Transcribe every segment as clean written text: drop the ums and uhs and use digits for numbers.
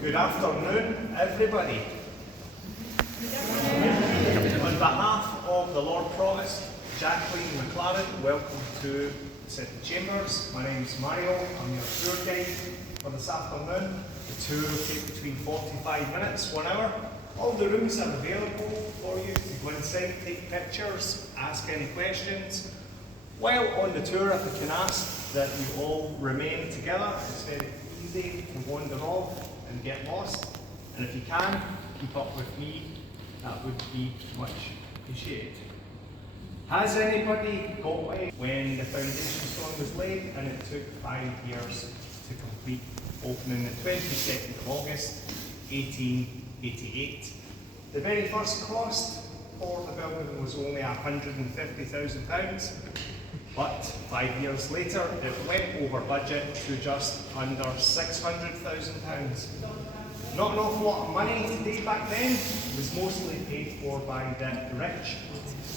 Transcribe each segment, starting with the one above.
Good afternoon, everybody. On behalf of the Lord Provost, Jacqueline McLaren, welcome to City Chambers. My name is Mario, I'm your tour guide for this afternoon. The tour will take between 45 minutes, 1 hour. All the rooms are available for you to go inside, take pictures, ask any questions. While on the tour, if I can ask that you all remain together, it's very easy to wander off and get lost. And if you can, keep up with me, that would be much appreciated. Has anybody got away when the foundation stone was laid and it took 5 years to complete, opening the 22nd of August, 1888? The very first cost for the building was only £150,000, but 5 years later it went over budget to just under £600,000. Not an awful lot of money today back then. It was mostly paid for by the rich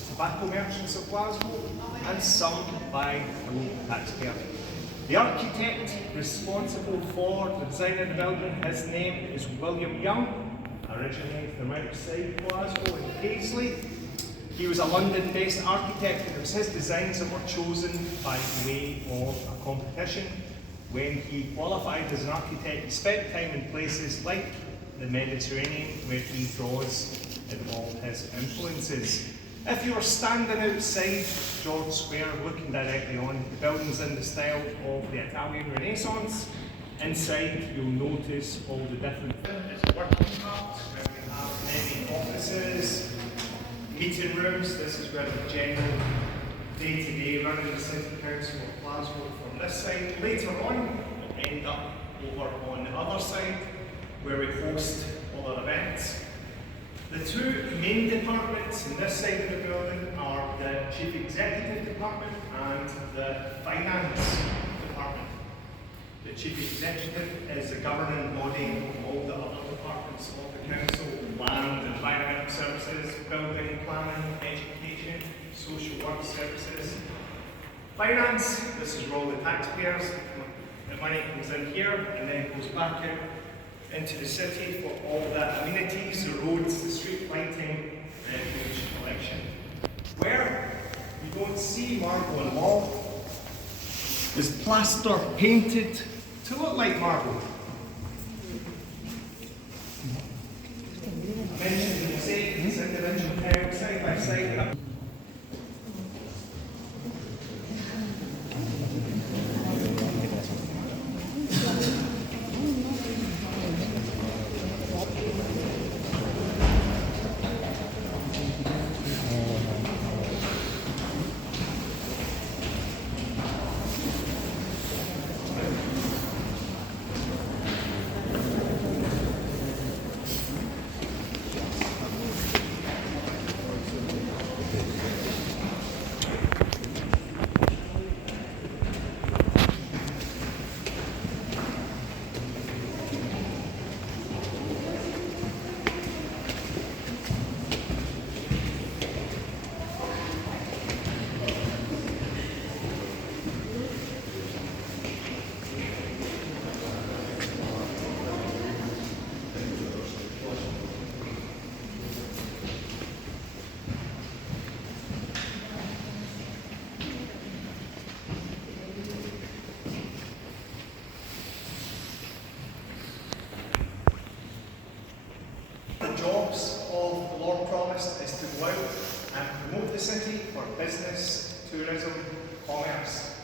tobacco merchants of Glasgow and some by the local taxpayer. The architect responsible for the design of the building, his name is William Young, originally from outside Glasgow in Paisley. He was a London-based architect, and it was his designs that were chosen by way of a competition. When he qualified as an architect, he spent time in places like the Mediterranean, where he draws in all his influences. If you were standing outside George Square looking directly on, the building's in the style of the Italian Renaissance. Inside, you'll notice all the different working parts, where we have many offices, meeting rooms. This is where the general day-to-day running the City Council of Glasgow from this side. Later on, we'll end up over on the other side, where we host all our events. The two main departments in this side of the building are the Chief Executive Department and the Finance Department. The Chief Executive is the governing body of all the other departments of the Council: land, environmental services, building, planning, education, social work services. Finance, this is where all the taxpayers, the money comes in here and then goes back out into the city for all the amenities, the roads, the street lighting, refuge collection. Where you don't see marble and wall is plaster painted to look like marble. I mentioned the mosaics, individual tiles side by side. Jobs of the Lord Provost is to go out and promote the city for business, tourism, commerce.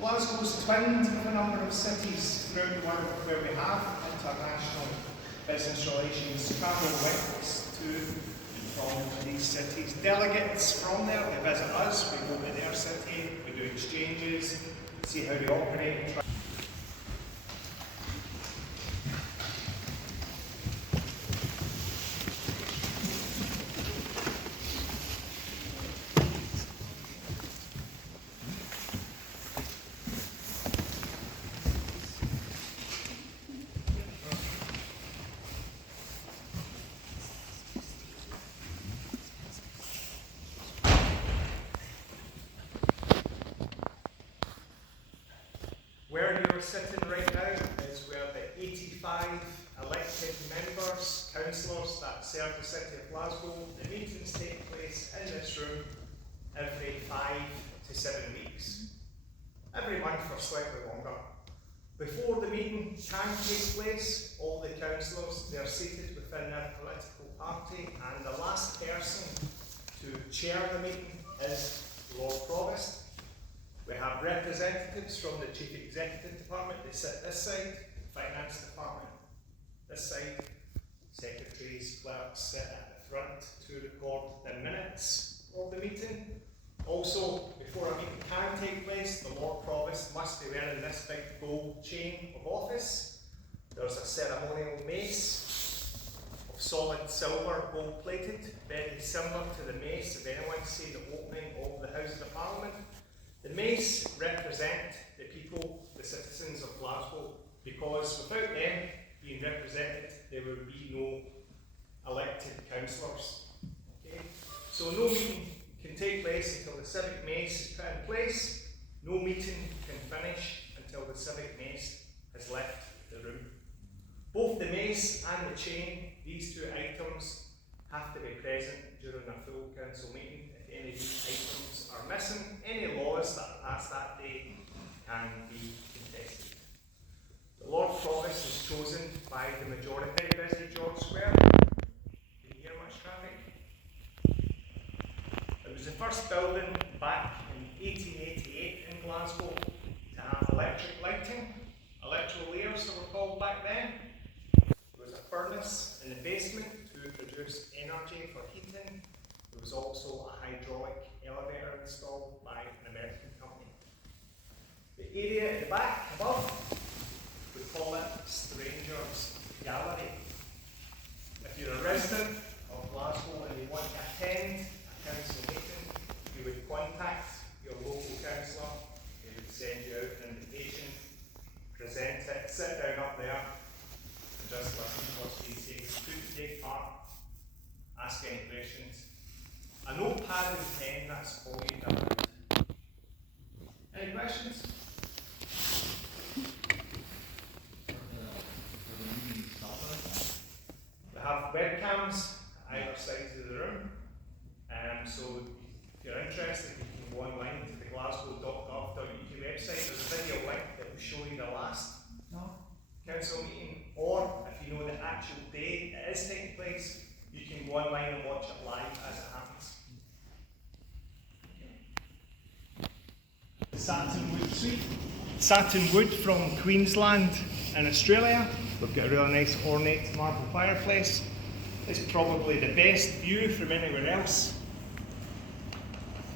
Glasgow's twinned with a number of cities throughout the world where we have international business relations. Travel west to and from these cities. Delegates from there, they visit us, we go to their city, we do exchanges, see how they operate. Where you're sitting right now mayors, councillors that serve the City of Glasgow. The meetings take place in this room every 5 to 7 weeks, every month or slightly longer. Before the meeting can take place, all the councillors, they are seated within their political party, and the last person to chair the meeting is the Lord Provost. We have representatives from the Chief Executive Department, they sit this side, the Finance Department this side, secretaries, clerks sit at the front to record the minutes of the meeting. Also, before a meeting can take place, the Lord Provost must be wearing this big gold chain of office. There's a ceremonial mace of solid silver, gold plated, very similar to the mace of anyone see the opening of the House of Parliament. The mace represent the people, the citizens of Glasgow, because without them being represented, there would be no elected councillors. Okay? So no meeting can take place until the civic mace is put in place. No meeting can finish until the civic mace has left the room. Both the mace and the chain, these two items, have to be present during a full council meeting. If any of these items are missing, any laws that are passed that day can be contested. The Lord Provost is chosen by the majority. Very busy George Square. Can you hear much traffic? It was the first building back in 1888 in Glasgow to have electric lighting. Electrolyers they were called back then. There was a furnace in the basement to produce energy for heating. There was also a hydraulic elevator installed by an American company. The area at the back above, we call it Strangers Gallery. If you're a resident of Glasgow and you want to attend a council meeting, you would contact your local councillor, he would send you out an invitation, present it, sit down up there and just listen to what's being said. It's good to take part, ask any questions. A notepad and pen, that's all you can do. Any questions? We have webcams either side of the room, so if you're interested you can go online to the glasgow.gov.uk website. There's a video link that will show you the last council meeting, or if you know the actual day it is taking place, you can go online and watch it live as it happens. Satinwood suite. Satinwood from Queensland in Australia. We've got a really nice ornate marble fireplace. It's probably the best view from anywhere else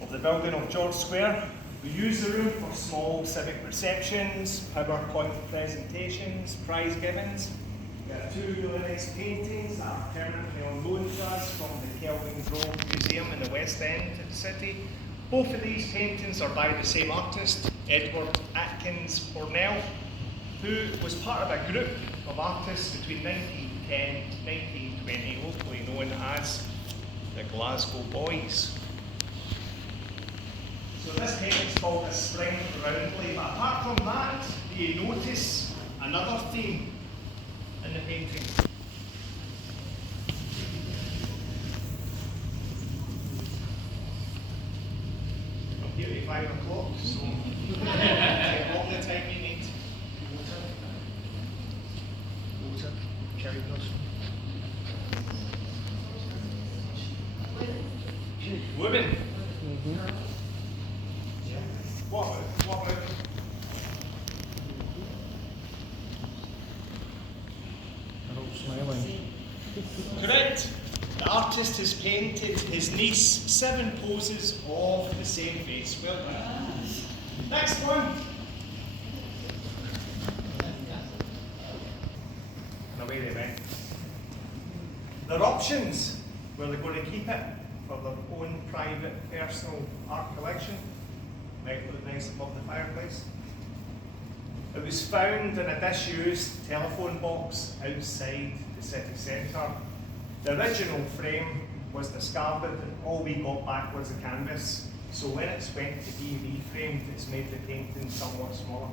of the building of George Square. We use the room for small civic receptions, PowerPoint presentations, prize givings. We've got two really nice paintings that are permanently on loan to us from the Kelvin Grove Museum in the West End of the city. Both of these paintings are by the same artist, Edward Atkins Hornell, who was part of a group of artists between 1910 and 1920, locally known as the Glasgow Boys. So this painting is called A Spring Roundly, but apart from that, do you notice another theme in the painting? I'm here at 5 o'clock, so take all the time you need. Water, cherry blossom. Women. What about? They're all smiling. Correct. The artist has painted his niece 7 poses of the same face. Well done. Next one. And away they went. Their options. Were they going to keep it for their own private personal art collection? Might look nice above the fireplace. It was found in a disused telephone box outside the city centre. The original frame was discarded and all we got back was the canvas. So when it's went to be reframed, it's made the painting somewhat smaller.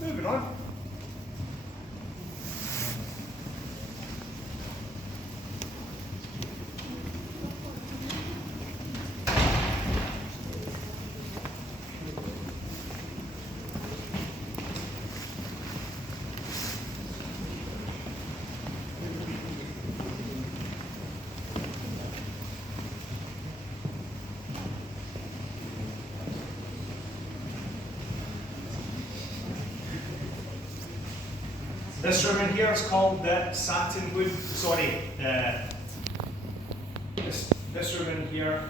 Moving on. This room in here is called the satinwood, this room in here,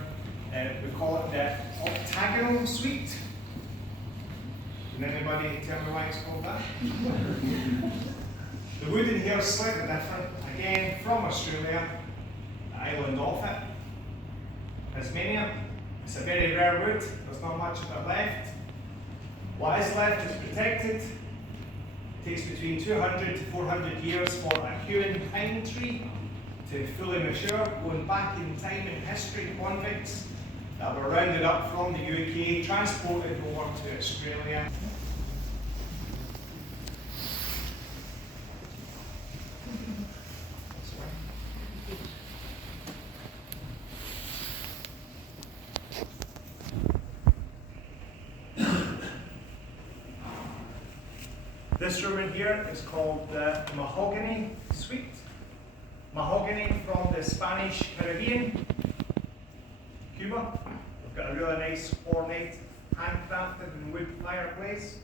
we call it the octagonal suite. Can anybody tell me why it's called that? The wood in here is slightly different, again from Australia, the island off it, Tasmania. It's a very rare wood, there's not much of it left. What is left is protected. It takes between 200 to 400 years for a hewn pine tree to fully mature, going back in time in history, convicts that were rounded up from the UK, transported over to Australia. This room in here is called the mahogany suite. Mahogany from the Spanish Caribbean, Cuba. We've got a really nice ornate, handcrafted and wood fireplace.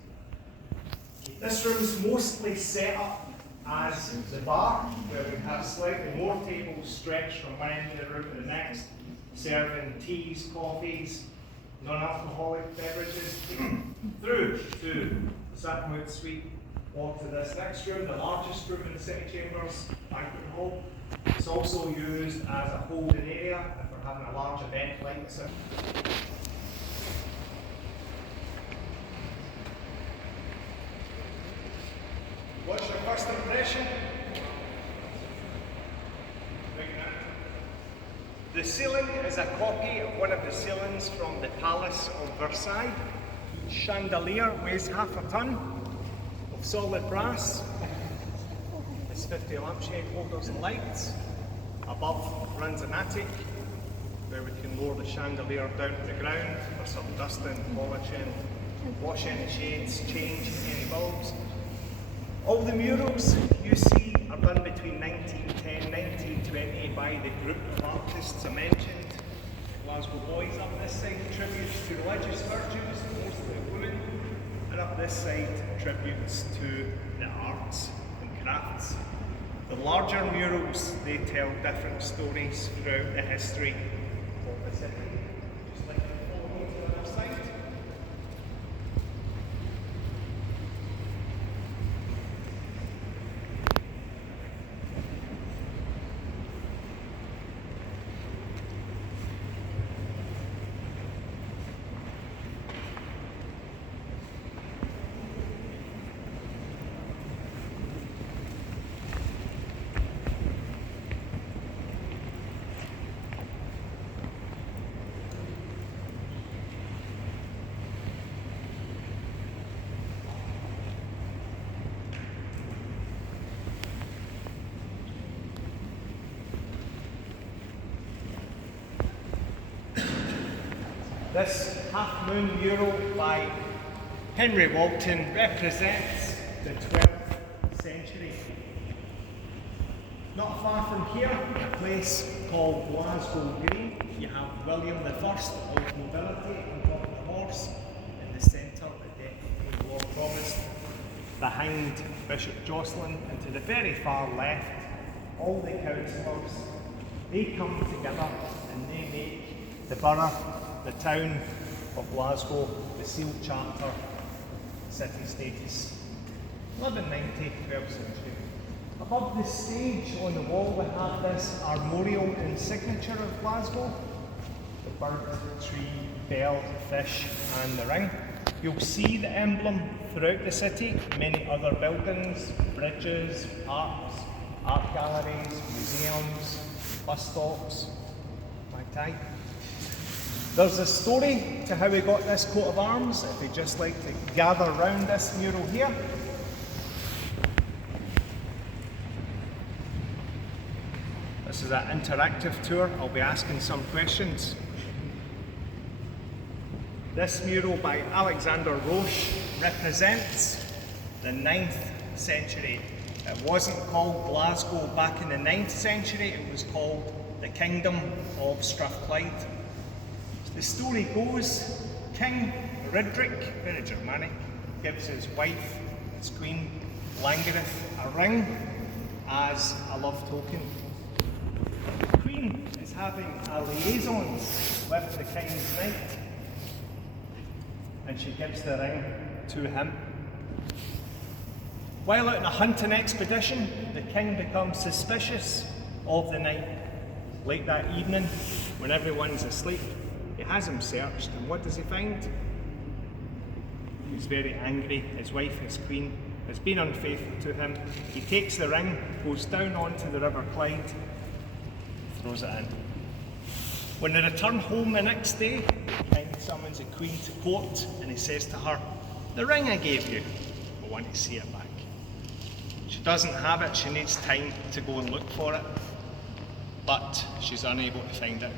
This room is mostly set up as the bar, where we have slightly more tables stretched from one end of the room to the next, serving teas, coffees, non-alcoholic beverages, through to the satinwood suite. On to this next room, the largest room in the City Chambers banquet hall. It's also used as a holding area if we're having a large event like this. What's your first impression? The ceiling is a copy of one of the ceilings from the Palace of Versailles. Chandelier weighs half a ton. Solid brass. It's 50 lampshade holders and lights. Above runs an attic where we can lower the chandelier down to the ground for some dusting, polishing, washing the shades, change any bulbs. All the murals you see are done between 1910 and 1920 by the group of artists I mentioned. Glasgow boys up this side, tributes to religious virtues, mostly women. And up this side, tributes to the arts and crafts. The larger murals, they tell different stories throughout the history of the city. Just like to follow me to the other side. This half-moon mural by Henry Walton represents the 12th century. Not far from here, a place called Glasgow Green, you have William I of nobility on top of the horse. In the centre, the death of Lord Provost. Behind Bishop Jocelyn, and to the very far left, all the councillors, they come together and they make the borough, the town of Glasgow, the sealed charter, city status. 1190, 12th century. Above the stage on the wall we have this armorial and signature of Glasgow. The bird, tree, bell, fish and the ring. You'll see the emblem throughout the city, many other buildings, bridges, parks, art galleries, museums, bus stops. There's a story to how we got this coat of arms, if you'd just like to gather round this mural here. This is an interactive tour, I'll be asking some questions. This mural by Alexander Roche represents the 9th century. It wasn't called Glasgow back in the 9th century, it was called the Kingdom of Strathclyde. The story goes, King Roderick, very Germanic, gives his wife, his queen, Langareth a ring as a love token. The Queen is having a liaison with the King's Knight, and she gives the ring to him. While out on a hunting expedition, the King becomes suspicious of the knight. Late that evening, when everyone's asleep, he has him searched, and what does he find? He's very angry. His wife, his queen, has been unfaithful to him. He takes the ring, goes down onto the River Clyde, throws it in. When they return home the next day, the King summons the Queen to court, and he says to her, "The ring I gave you, I want to see it back." She doesn't have it. She needs time to go and look for it, but she's unable to find it.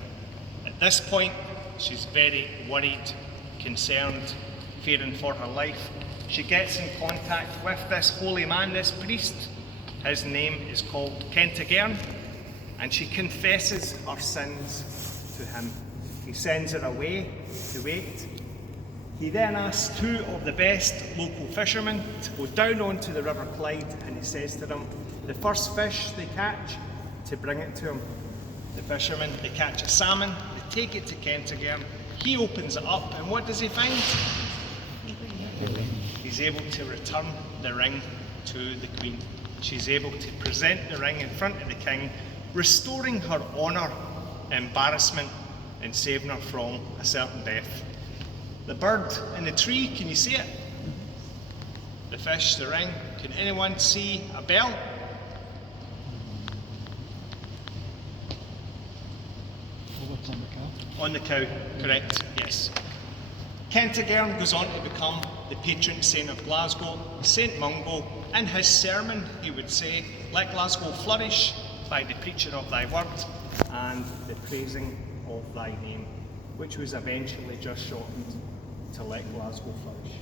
At this point, she's very worried, concerned, fearing for her life. She gets in contact with this holy man, this priest. His name is called Kentigern, and she confesses her sins to him. He sends her away to wait. He then asks two of the best local fishermen to go down onto the River Clyde, and he says to them, the first fish they catch, to bring it to him. The fishermen, they catch a salmon, they take it to Kentigern. He opens it up, and what does he find? He's able to return the ring to the Queen. She's able to present the ring in front of the King, restoring her honour, embarrassment, and saving her from a certain death. The bird in the tree, can you see it? The fish, the ring. Can anyone see a bell? On the cow, correct, yes. Kentigern goes on to become the patron saint of Glasgow, Saint Mungo. In his sermon, he would say, "Let Glasgow flourish by the preaching of thy word and the praising of thy name," which was eventually just shortened to "Let Glasgow flourish."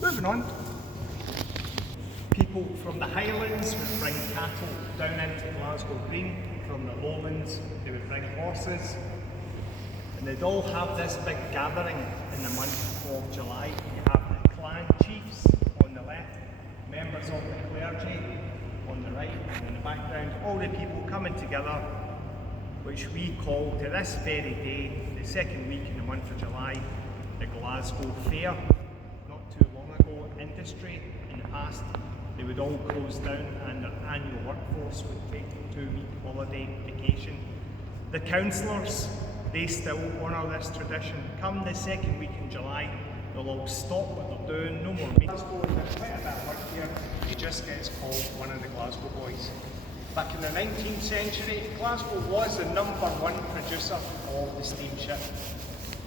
Moving on. People from the Highlands would bring cattle down into Glasgow Green. From the lowlands, they would bring horses. And they'd all have this big gathering in the month of July. You have the clan chiefs on the left, members of the clergy on the right, and in the background, all the people coming together, which we call to this very day, the second week in the month of July, the Glasgow Fair. Not too long ago, industry in the past, they would all close down and their annual workforce would take a 2-week holiday vacation. The councillors, they still honour this tradition. Come the second week in July, they'll all stop what they're doing, no more meetings. Glasgow has quite a bit of work here. He just gets called one of the Glasgow boys. Back in the 19th century, Glasgow was the #1 producer of the steamship.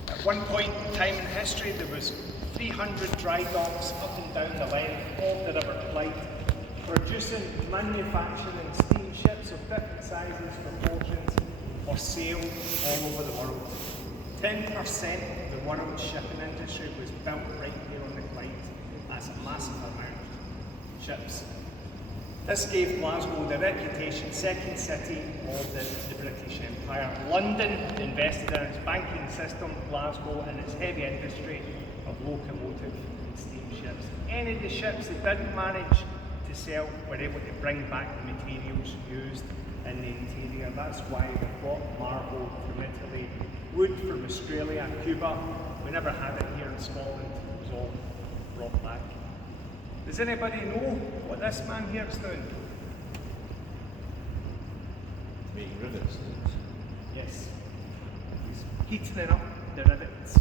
At one point in time in history, there was 300 dry docks up and down the length of the River Clyde, producing, manufacturing steamships of different sizes, proportions, for sale all over the world. 10% of the world's shipping industry was built right here on the Clyde. That's a massive amount of ships. This gave Glasgow the reputation, second city of the British Empire. London invested in its banking system, Glasgow in its heavy industry of locomotive and steamships. Any of the ships that didn't manage to sell were able to bring back the materials used in the interior. That's why we bought marble from Italy, wood from Australia, Cuba. We never had it here in Scotland. It was all brought back. Does anybody know what this man here is doing? Making rivets. Yes. He's heating up the rivets.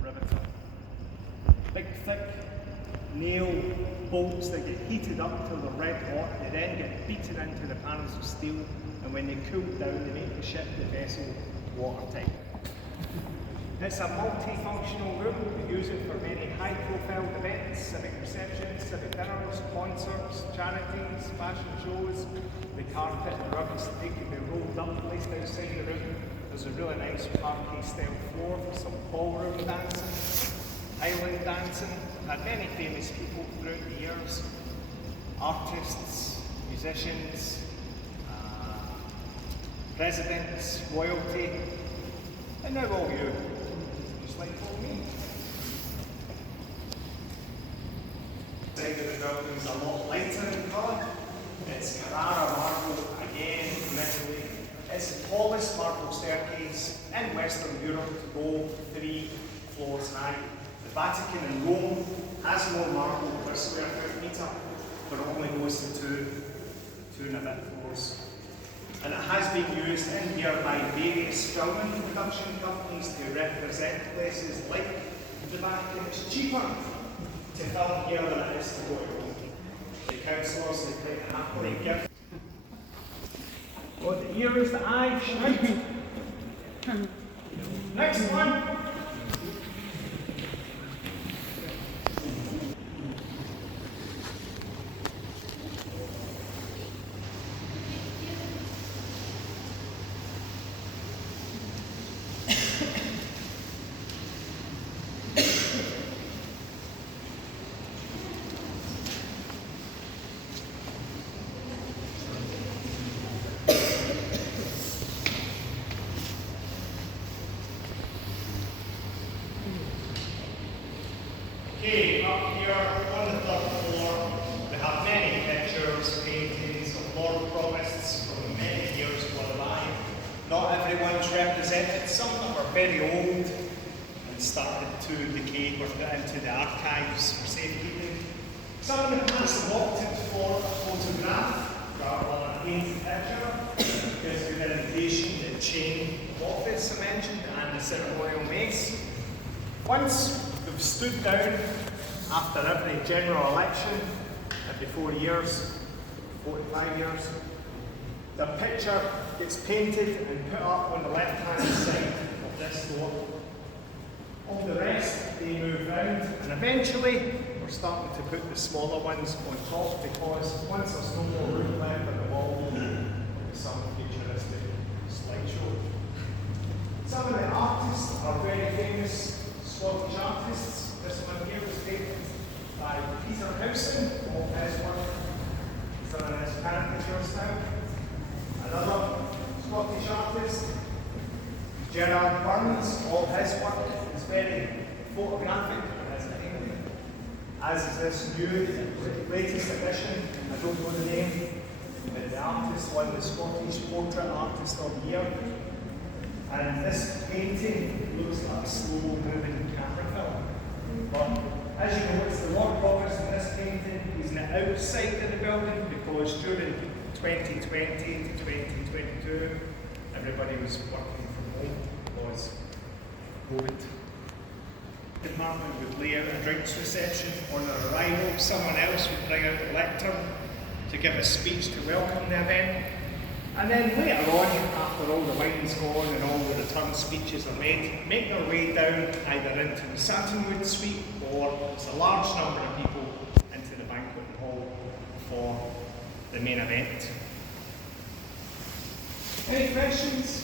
Riveter. Big thick nail bolts that get heated up till they're red hot. They then get beaten into the panels of steel, and when they cool down, they make the ship, the vessel, watertight. It's a multifunctional room. We use it for many high-profile events, civic receptions, civic dinners, concerts, charities, fashion shows. The carpet and rugs, they can be rolled up, placed outside the room. There's a really nice parquet-style floor for some ballroom dancing, island dancing. We've had many famous people throughout the years, artists, musicians, presidents, royalty, and now all you. Just like for me. side of the building is a lot lighter in colour. It's Carrara marble, again from Italy. It's the tallest marble staircase in Western Europe to go 3 floors high. The Vatican in Rome has more marble per square foot metre, but it only goes to two and a bit floors. And it has been used in here by various filming production companies to represent places like the Vatican. It's cheaper to film here than it is to go to Rome. The councillors, they quite happily give. Got the ears, the eyes, shout. Next one. Okay, up here on the third floor, we have many pictures, paintings of Lord Provosts from many years gone by. Not everyone's represented. Some of them are very old and started to decay or get into the archives for safekeeping. Some of them has opted for a photograph rather than a painted picture. Gives good indication the chain of office I mentioned and the ceremonial mace. Once we've stood down after every general election, every 4 years, 45 years, the picture gets painted and put up on the left-hand side of this door. All the rest, they move round, and eventually we're starting to put the smaller ones on top because once there's no more room left on the wall, there's some futuristic slideshow. Some of the artists are very famous Scottish artists. This one here was painted by Peter Howson, all his work. He's done his caricatures now. Another Scottish artist, Gerard Burns, all his work is very photographic as a painting. As is this new, latest edition, I don't know the name, but the artist won the Scottish Portrait Artist of the Year. And this painting looks like a slow-moving camera film. But as you know, it's the Lord Provost in this painting. He's on the outside of the building because during 2020 to 2022, everybody was working from home because COVID. The department would lay out a drinks reception on their arrival. Someone else would bring out the lectern to give a speech to welcome the event. And then later on, after all the wine's gone and all the return speeches are made, make their way down either into the Satinwood suite or it's a large number of people into the banqueting hall for the main event. Any questions?